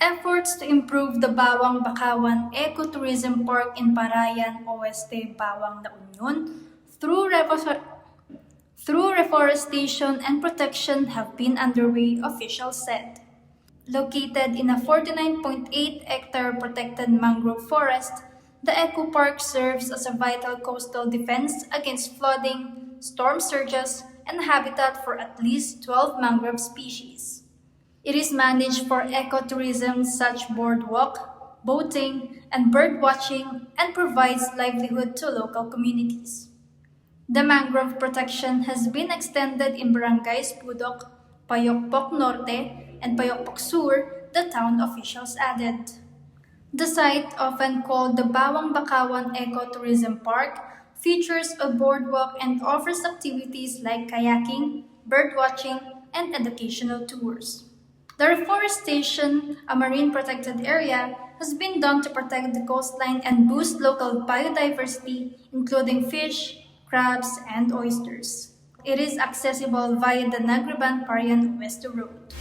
Efforts to improve the Bawang Bakawan Ecotourism Park in Parayan Oeste, Bawang La Union through reforestation and protection have been underway, officials said. Located in a 49.8-hectare protected mangrove forest, the Eco Park serves as a vital coastal defense against flooding, storm surges, and habitat for at least 12 mangrove species. It is managed for ecotourism such boardwalk, boating, and bird watching and provides livelihood to local communities. The mangrove protection has been extended in barangays Pudok, Payokpok Norte, and Payokpok Sur, the town officials added. The site, often called the Bawang Bakawan Ecotourism Park, features a boardwalk and offers activities like kayaking, bird watching, and educational tours. The reforestation, a marine protected area, has been done to protect the coastline and boost local biodiversity, including fish, crabs, and oysters. It is accessible via the Nagraban-Parayan Oeste Road.